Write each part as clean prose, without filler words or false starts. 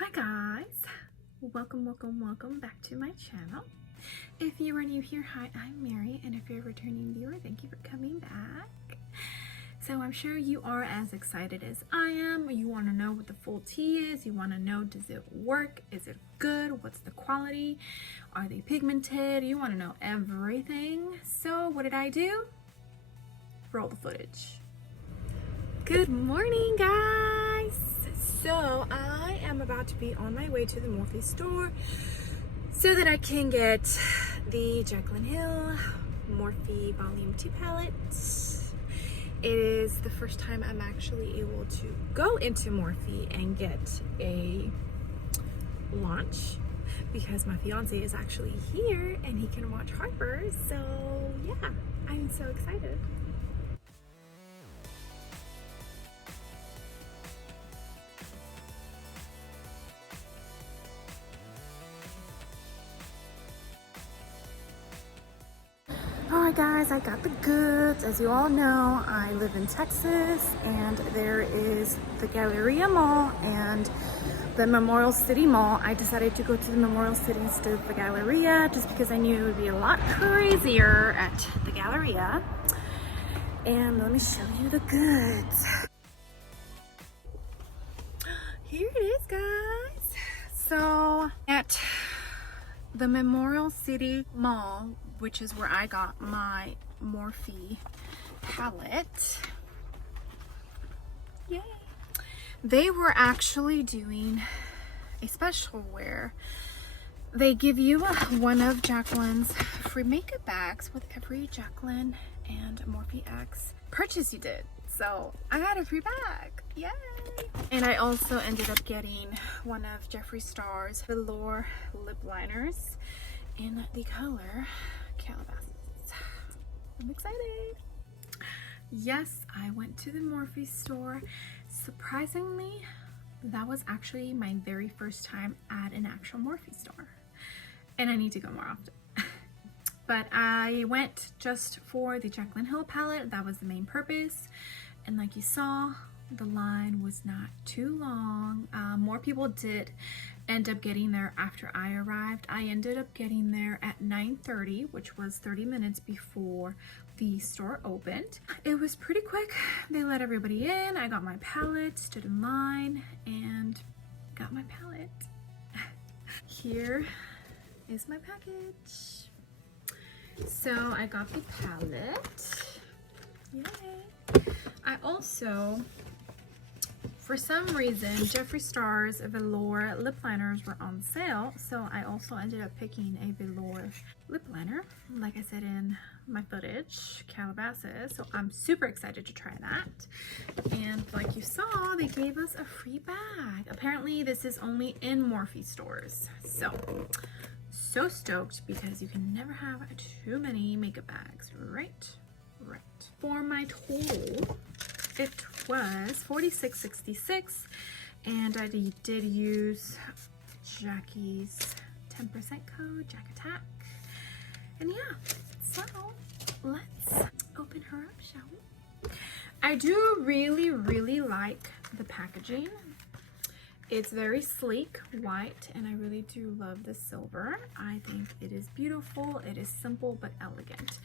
Hi guys, welcome back to my channel. If you are new here, hi, I'm Mary, and if you're a returning viewer, thank you for coming back. So I'm sure you are as excited as I am. You want to know what the full tea is. You want to know, does it work? Is it good? What's the quality? Are they pigmented? You want to know everything. So what did I do? Roll the footage. Good morning, guys. So I am about to be on my way to the Morphe store so that I can get the Jaclyn Hill Morphe Volume 2 palette. It is the first time I'm actually able to go into Morphe and get a launch because my fiance is actually here and he can watch Harper. So yeah, I'm so excited. Alright guys, I got the goods. As you all know, I live in Texas and there is the Galleria Mall and the Memorial City Mall. I decided to go to the Memorial City instead of the Galleria just because I knew it would be a lot crazier at the Galleria. And let me show you the goods. Here it is, guys. So at the Memorial City Mall, which is where I got my Morphe palette. Yay! They were actually doing a special where they give you one of Jaclyn's free makeup bags with every Jaclyn and Morphe X purchase you did. So I got a free bag, yay! And I also ended up getting one of Jeffree Star's velour lip liners in the color Calabasas. I'm excited. Yes, I went to the Morphe store. Surprisingly, that was actually my very first time at an actual Morphe store. And I need to go more often. But I went just for the Jaclyn Hill palette. That was the main purpose. And like you saw, the line was not too long. More people did end up getting there after I arrived. I ended up getting there at 9:30, which was 30 minutes before the store opened. It was pretty quick. They let everybody in. I got my palette, stood in line, and got my palette. Here is my package. So I got the palette. Yay! I also, for some reason, Jeffree Star's velour lip liners were on sale, so I also ended up picking a velour lip liner, like I said in my footage, Calabasas. So I'm super excited to try that. And like you saw, they gave us a free bag. Apparently this is only in Morphe stores. So stoked because you can never have too many makeup bags, right? Right. For my total, it was $46.66, and I did use Jackie's 10% code, Jack Attack. And yeah, so let's open her up, shall we? I do really like the packaging. It's very sleek, white, and I really do love the silver. I think it is beautiful. It is simple but elegant.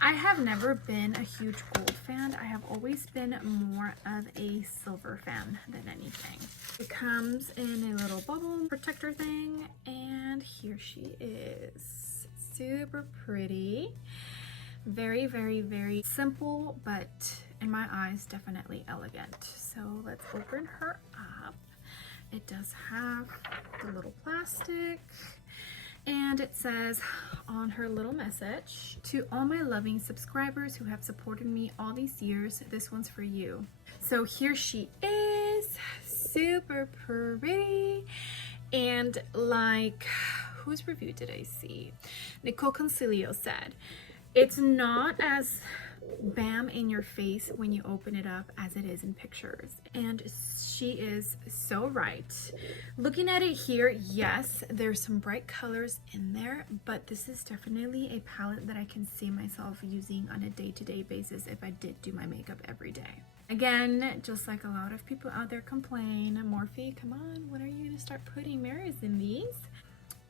I have never been a huge gold fan. I have always been more of a silver fan than anything. It comes in a little bubble protector thing, and here she is. Super pretty. Very simple, but in my eyes, definitely elegant. So let's open her up. It does have the little plastic, and it says on her little message, "To all my loving subscribers who have supported me all these years, this one's for you." So here she is, super pretty. And like, whose review did I see? Nicole Concilio said, it's not as bam in your face when you open it up as it is in pictures, and she is so right. Looking at it here, yes, there's some bright colors in there, but this is definitely a palette that I can see myself using on a day-to-day basis if I did do my makeup every day. Again, just like a lot of people out there complain, Morphe, come on, when are you gonna start putting mirrors in these?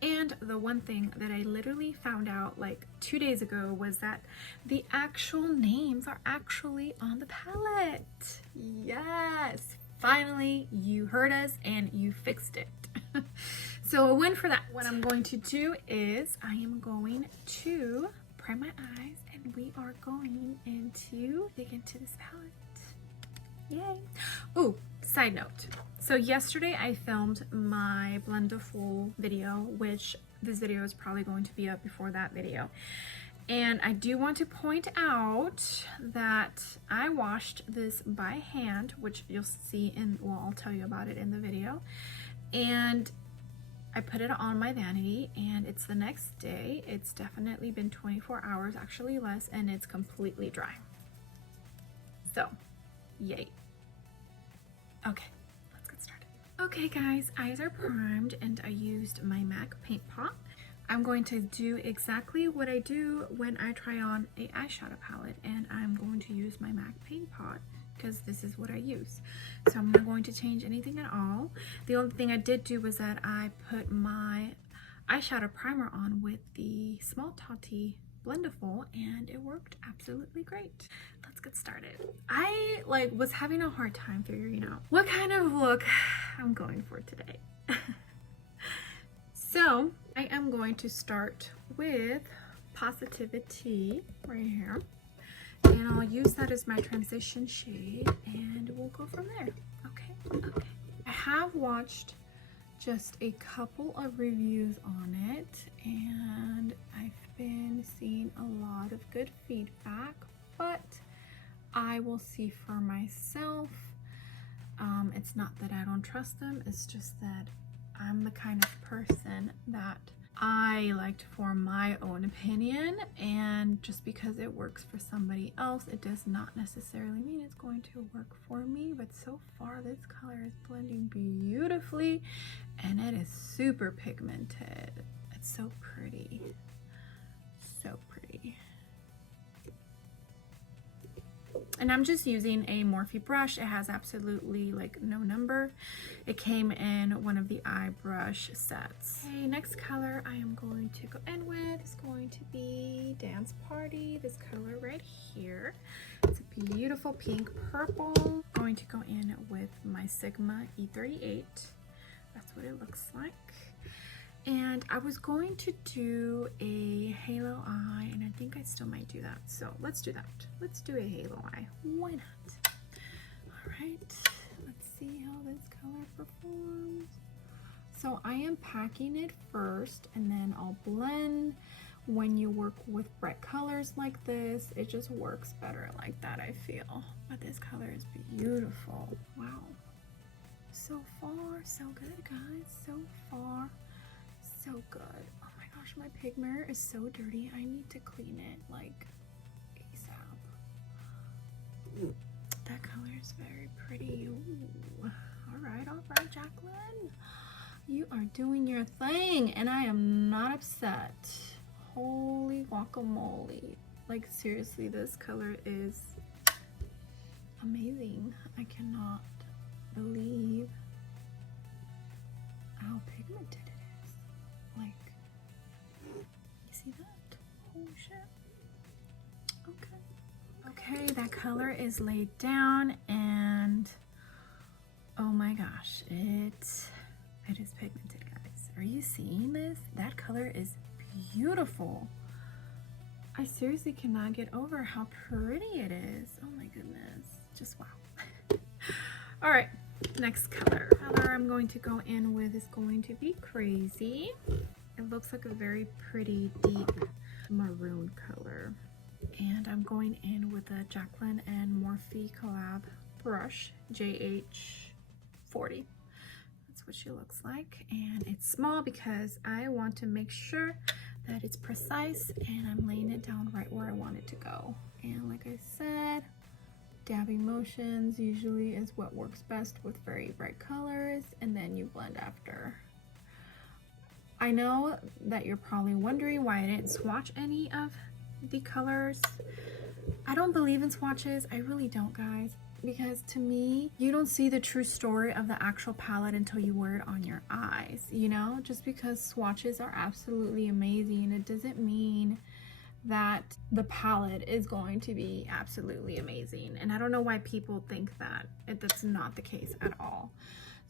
And the one thing that I literally found out like 2 days ago was that the actual names are actually on the palette. Yes, finally you heard us and you fixed it. So a win for that. What I'm going to do is I am going to prime my eyes and we are going into dig into this palette. Yay. Ooh, side note. So yesterday I filmed my Blendiful video, which this video is probably going to be up before that video. And I do want to point out that I washed this by hand, which you'll see in, well, I'll tell you about it in the video. And I put it on my vanity and it's the next day. It's definitely been 24 hours, actually less, and it's completely dry. So, yay. Okay, let's get started. Okay guys, eyes are primed and I used my MAC paint pot. I'm going to do exactly what I do when I try on a eyeshadow palette, and I'm going to use my MAC paint pot because this is what I use. So I'm not going to change anything at all. The only thing I did do was that I put my eyeshadow primer on with the Small Tati Blendiful and it worked absolutely great. Let's get started. I was having a hard time figuring out what kind of look I'm going for today. So I am going to start with Positivity right here, and I'll use that as my transition shade and we'll go from there. Okay. I have watched just a couple of reviews on it and I've been seeing a lot of good feedback, but I will see for myself. It's not that I don't trust them, it's just that I'm the kind of person that I like to form my own opinion, and just because it works for somebody else, it does not necessarily mean it's going to work for me. But so far this color is blending beautifully and it is super pigmented. It's so pretty. So pretty. And I'm just using a Morphe brush. It has absolutely no number. It came in one of the eye brush sets. Okay, next color I am going to go in with is going to be Dance Party. This color right here. It's a beautiful pink purple. Going to go in with my Sigma E38. That's what it looks like. And I was going to do a halo eye, and I think I still might do that. So let's do that. Let's do a halo eye. Why not? All right, let's see how this color performs. So I am packing it first, and then I'll blend. When you work with bright colors like this, it just works better like that, I feel. But this color is beautiful. Wow. So far, so good, guys. So far, so good. Oh my gosh, my pig mirror is so dirty. I need to clean it ASAP. That color is very pretty. Ooh. All right, Jaclyn. You are doing your thing and I am not upset. Holy guacamole. Seriously, this color is amazing. I cannot believe how pigmented it is. You see that? Oh shit. Okay, that color is laid down and oh my gosh, it is pigmented, guys. Are you seeing this? That color is beautiful. I seriously cannot get over how pretty it is. Oh my goodness, just wow. All right, next color. The color I'm going to go in with is going to be Crazy. It looks like a very pretty deep maroon color. And I'm going in with a Jaclyn and Morphe collab brush, JH40. That's what she looks like. And it's small because I want to make sure that it's precise and I'm laying it down right where I want it to go. And like I said, dabbing motions usually is what works best with very bright colors, and then you blend after. I know that you're probably wondering why I didn't swatch any of the colors. I don't believe in swatches. I really don't, guys. because to me, you don't see the true story of the actual palette until you wear it on your eyes, you know? Just because swatches are absolutely amazing, it doesn't mean that the palette is going to be absolutely amazing. And I don't know why people think that. That's not the case at all.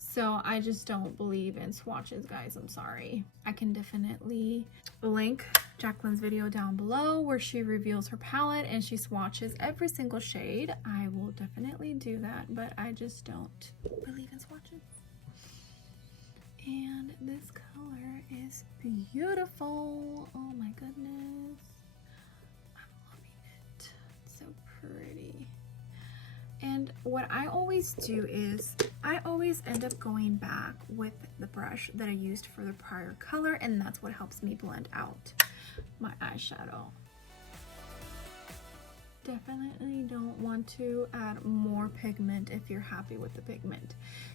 So I just don't believe in swatches, guys. I'm sorry. I can definitely link Jaclyn's video down below where she reveals her palette and she swatches every single shade. I will definitely do that, but I just don't believe in swatches. And this color is beautiful. Oh my goodness. I'm loving it. It's so pretty. And what I always do is I always end up going back with the brush that I used for the prior color, and that's what helps me blend out my eyeshadow. Definitely don't want to add more pigment if you're happy with the pigment.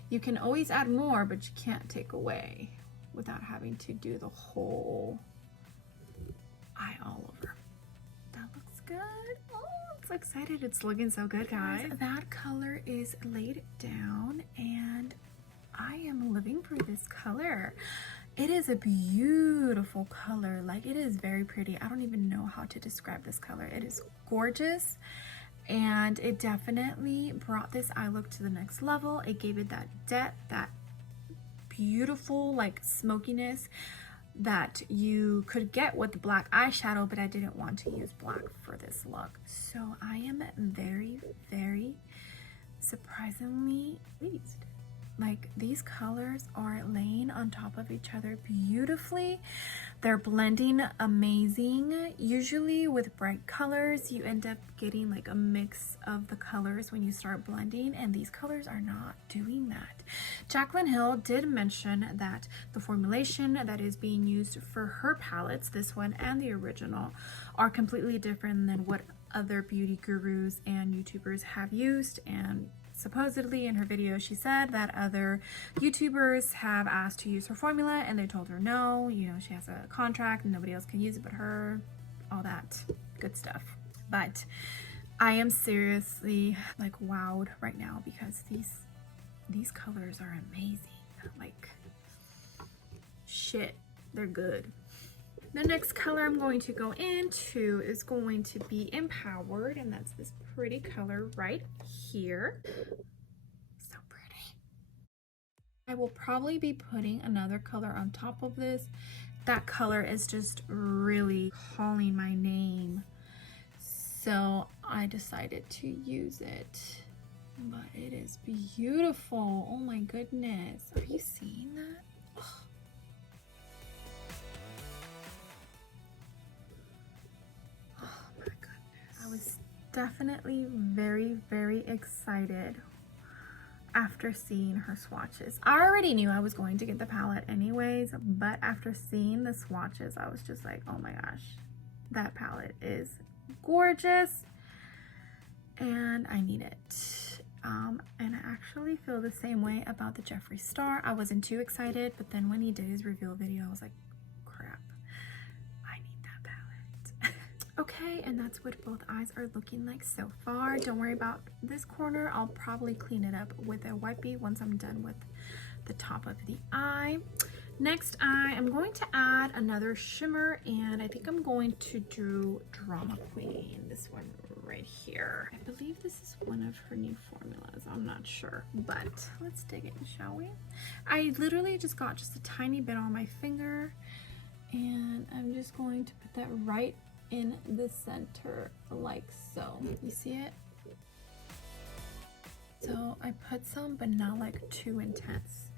You can always add more, but you can't take away without having to do the whole eye all over. That looks good. Oh, I'm so excited. It's looking so good, guys. That color is laid down and I am living for this color. It is a beautiful color. Like, it is very pretty. I don't even know how to describe this color. It is gorgeous and it definitely brought this eye look to the next level. It gave it that depth, that beautiful like smokiness that you could get with the black eyeshadow, but I didn't want to use black for this look. So I am very, very surprisingly pleased. Like, these colors are laying on top of each other beautifully. They're blending amazing. Usually with bright colors, you end up getting like a mix of the colors when you start blending, and these colors are not doing that. Jaclyn Hill did mention that the formulation that is being used for her palettes, this one and the original, are completely different than what other beauty gurus and YouTubers have used. And supposedly in her video she said that other YouTubers have asked to use her formula and they told her no, you know, she has a contract and nobody else can use it but her, all that good stuff. But I am seriously like wowed right now because these colors are amazing. Like, shit, they're good. The next color I'm going to go into is going to be Empowered, and that's this pretty color right here. So pretty. I will probably be putting another color on top of this. That color is just really calling my name. So I decided to use it. But it is beautiful. Oh my goodness. Are you seeing that? I was definitely very, very excited after seeing her swatches. I already knew I was going to get the palette anyways, but after seeing the swatches, I was just like, oh my gosh, that palette is gorgeous and I need it. And I actually feel the same way about the Jeffree Star. I wasn't too excited, but then when he did his reveal video, I was like, crap, I need that palette. Okay, and that's what both eyes are looking like so far. Don't worry about this corner. I'll probably clean it up with a wipey once I'm done with the top of the eye. Next eye, I'm going to add another shimmer, and I think I'm going to do Drama Queen, this one right here. I believe this is one of her new formulas. I'm not sure, but let's dig in, shall we? I literally just got just a tiny bit on my finger, and I'm just going to put that right in the center like so. You see it? So I put some, but not like too intense.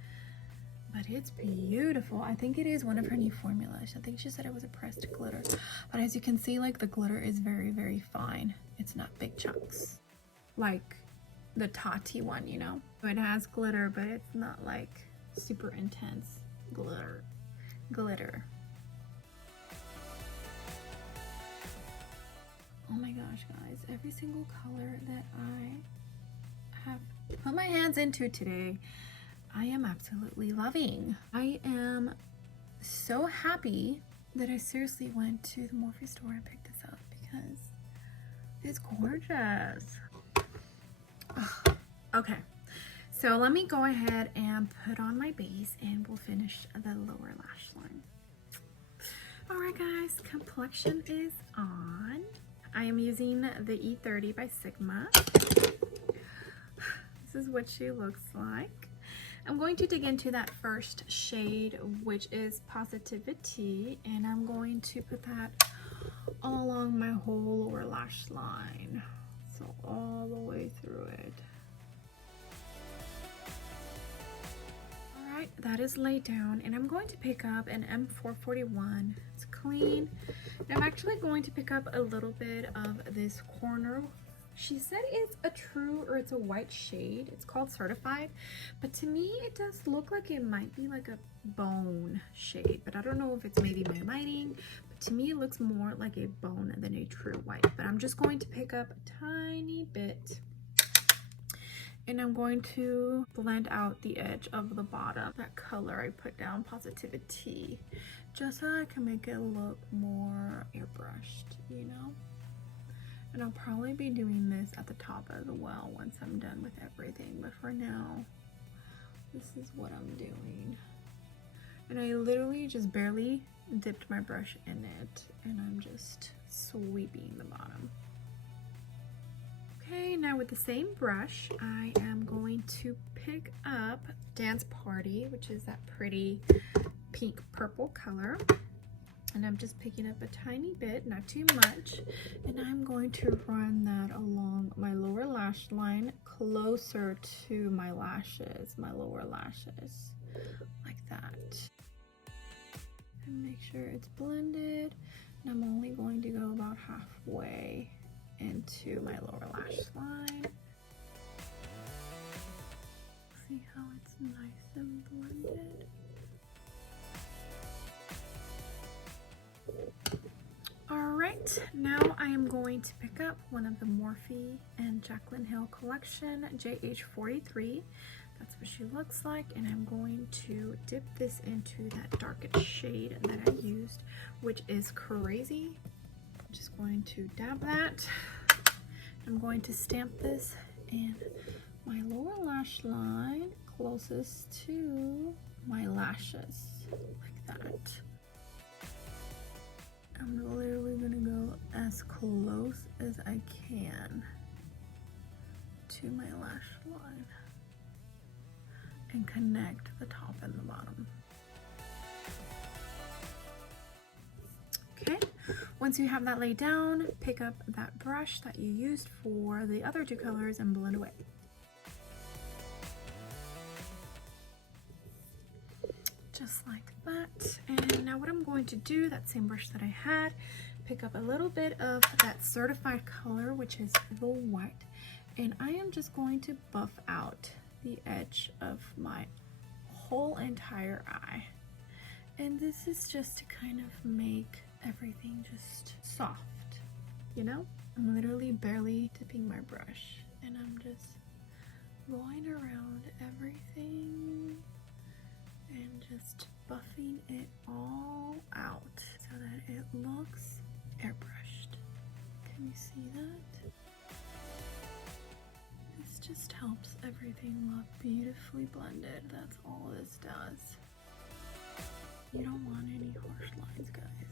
But it's beautiful. I think it is one of her new formulas. I think she said it was a pressed glitter. But as you can see, like, the glitter is very, very fine. It's not big chunks like the Tati one, you know? It has glitter, but it's not like super intense glitter. Oh my gosh, guys. Every single color that I have put my hands into today, I am absolutely loving. I am so happy that I seriously went to the Morphe store and picked this up because it's gorgeous. Ugh. Okay, so let me go ahead and put on my base and we'll finish the lower lash line. All right guys, complexion is on. I am using the E30 by Sigma. This is what she looks like. I'm going to dig into that first shade, which is Positivity, and I'm going to put that all along my whole lower lash line. So all the way through it. All right, that is laid down, and I'm going to pick up an M441. It's clean. And I'm actually going to pick up a little bit of this corner. She said it's a true, or it's a white shade. It's called Certified, but to me it does look like it might be like a bone shade, but I don't know if it's maybe my lighting, but to me it looks more like a bone than a true white. But I'm just going to pick up a tiny bit, and I'm going to blend out the edge of the bottom, that color I put down, Positivity, just so I can make it look more airbrushed, you know? And I'll probably be doing this at the top as well once I'm done with everything. But for now, this is what I'm doing. And I literally just barely dipped my brush in it, and I'm just sweeping the bottom. Okay, now with the same brush, I am going to pick up Dance Party, which is that pretty pink purple color. And I'm just picking up a tiny bit, not too much, and I'm going to run that along my lower lash line closer to my lashes, my lower lashes, like that. And make sure it's blended, and I'm only going to go about halfway into my lower lash line. See how it's nice and blended? Alright, now I am going to pick up one of the Morphe and Jaclyn Hill collection, JH43. That's what she looks like, and I'm going to dip this into that darkest shade that I used, which is Crazy. I'm just going to dab that. I'm going to stamp this in my lower lash line closest to my lashes, like that. I'm literally gonna go as close as I can to my lash line and connect the top and the bottom. Okay, once you have that laid down, pick up that brush that you used for the other two colors and blend away. Just like that. And now what I'm going to do, that same brush that I had, pick up a little bit of that Certified color, which is the white, and I am just going to buff out the edge of my whole entire eye. And this is just to kind of make everything just soft, you know? I'm literally barely dipping my brush, and I'm just going around everything and just buffing it all out so that it looks airbrushed. Can you see that? This just helps everything look beautifully blended. That's all this does. You don't want any harsh lines, guys.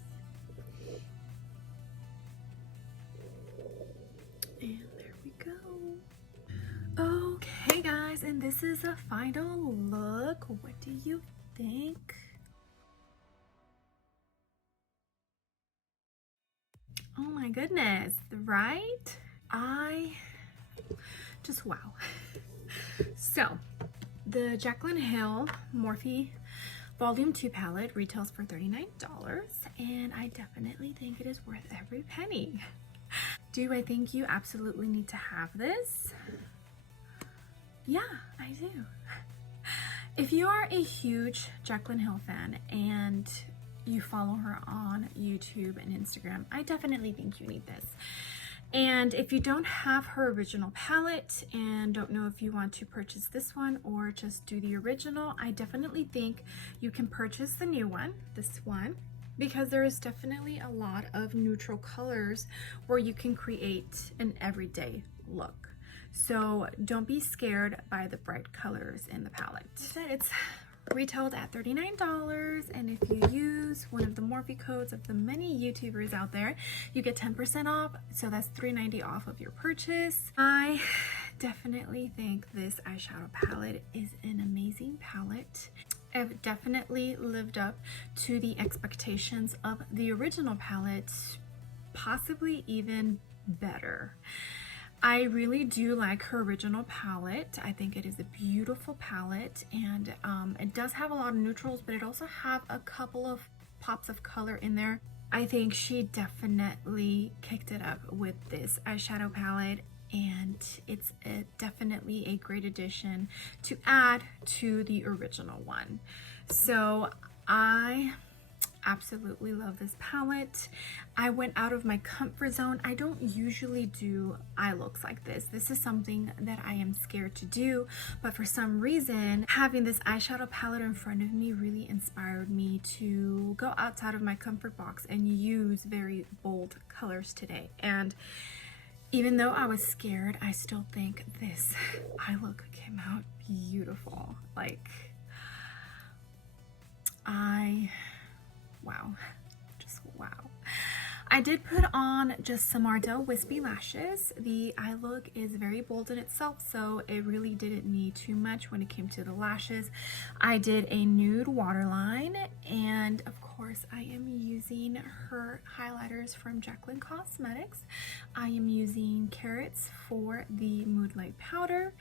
And there we go. Okay guys, and this is a final look. What do you think? Oh my goodness, right? I just wow. So the Jaclyn Hill Morphe Volume 2 palette retails for $39, and I definitely think it is worth every penny. Do I think you absolutely need to have this? Yeah, I do. If you are a huge Jaclyn Hill fan and you follow her on YouTube and Instagram, I definitely think you need this. And if you don't have her original palette and don't know if you want to purchase this one or just do the original, I definitely think you can purchase the new one, this one, because there is definitely a lot of neutral colors where you can create an everyday look. So don't be scared by the bright colors in the palette. It's retailed at $39, and if you use one of the Morphe codes of the many YouTubers out there, you get 10% off, so that's $3.90 off of your purchase. I definitely think this eyeshadow palette is an amazing palette. It definitely lived up to the expectations of the original palette, possibly even better. I really do like her original palette. I think it is a beautiful palette, and it does have a lot of neutrals, but it also have a couple of pops of color in there. I think she definitely kicked it up with this eyeshadow palette, and it's definitely a great addition to add to the original one. So I absolutely love this palette. I went out of my comfort zone. I don't usually do eye looks like this. This is something that I am scared to do, but for some reason, having this eyeshadow palette in front of me really inspired me to go outside of my comfort box and use very bold colors today. And even though I was scared, I still think this eye look came out beautiful. Like, wow, just wow. I did put on just some Ardell wispy lashes. The eye look is very bold in itself, so it really didn't need too much when it came to the lashes. I did a nude waterline, and of course I am using her highlighters from Jaclyn Cosmetics. I am using Carrots for the Moonlight powder,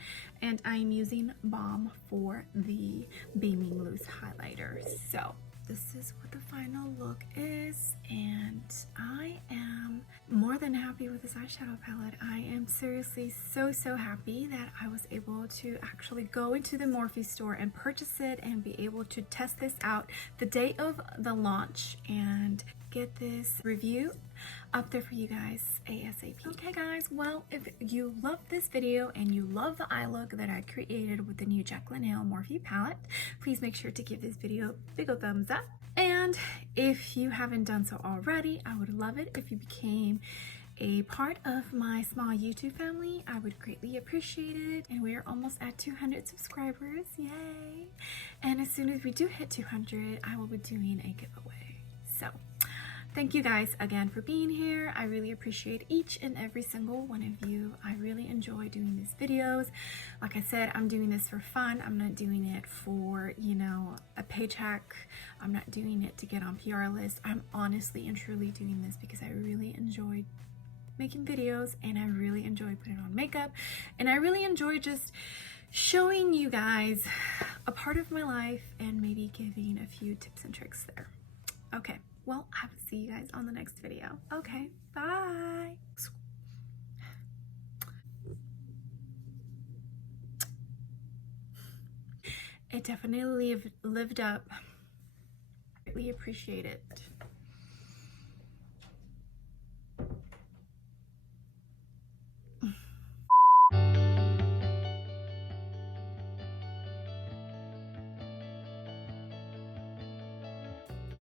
and I am using Balm for the Beaming Loose highlighter. So this is what the final look is, and I am more than happy with this eyeshadow palette. I am seriously so happy that I was able to actually go into the Morphe store and purchase it and be able to test this out the day of the launch and get this review up there for you guys ASAP. Okay guys, well, if you love this video and you love the eye look that I created with the new Jaclyn Hill Morphe palette, please make sure to give this video a big ol' thumbs up. And if you haven't done so already, I would love it if you became a part of my small YouTube family. I would greatly appreciate it. And we are almost at 200 subscribers, yay! And as soon as we do hit 200, I will be doing a giveaway. So thank you guys again for being here. I really appreciate each and every single one of you. I really enjoy doing these videos. Like I said, I'm doing this for fun. I'm not doing it for, you know, a paycheck. I'm not doing it to get on PR lists. I'm honestly and truly doing this because I really enjoy making videos, and I really enjoy putting on makeup, and I really enjoy just showing you guys a part of my life and maybe giving a few tips and tricks there. Okay. Well, I will see you guys on the next video. Okay, bye. It definitely lived up. I really appreciate it.